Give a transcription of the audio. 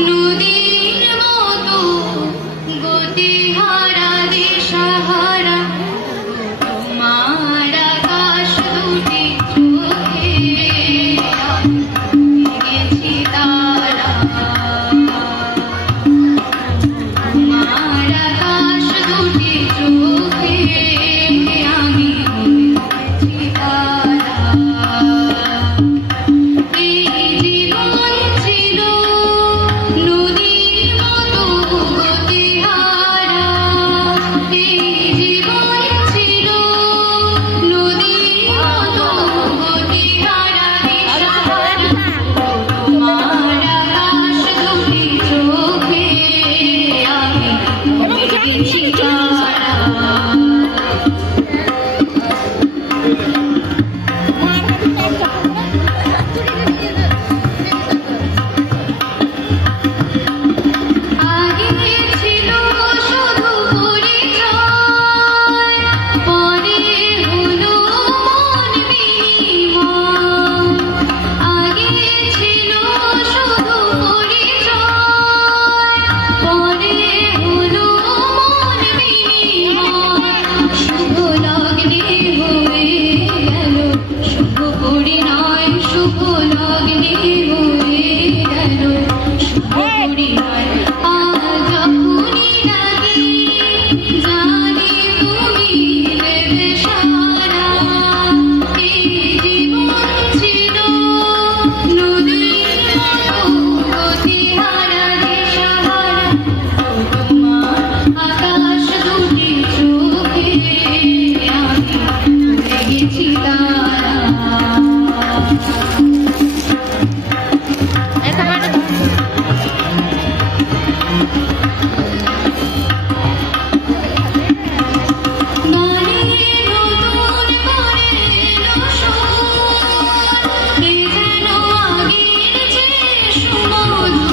নদীর মতো গতিহারা দিশাহারা তোমার আকাশ দুটি চোখে গেছি তারা তোমার আকাশ দুটি চোখে আমি গেছি তারা এই জীবন ছিল নদীর মতো গতিহারা এই জীবন ছিল নদীর মতো গতিহারা দিশাহারা তোমার আকাশ দুটি চোখে আমি গেছি তারা আগে ছিল শুধু পরিচয় পরে হলো মন বিনিময় আগে ছিল শুধু পরিচয় পরে হলো মন বিনিময় শুভ লগ্নে হয়ে গেল শুভ পরিণয় শুভ লগ্নে হয়ে গেল শুভ পরিণয় আজ যখনই ডাকি জানি তুমি দেবে সারা এই জীবন ছিল নদীর মতো গতিহারা দিশাহারা তোমার আকাশ দুটি চোখে আমি ভুলে গেছি তারা গানে নতুন করে এলো সুর এ যেন আগের চেয়ে সুমধুর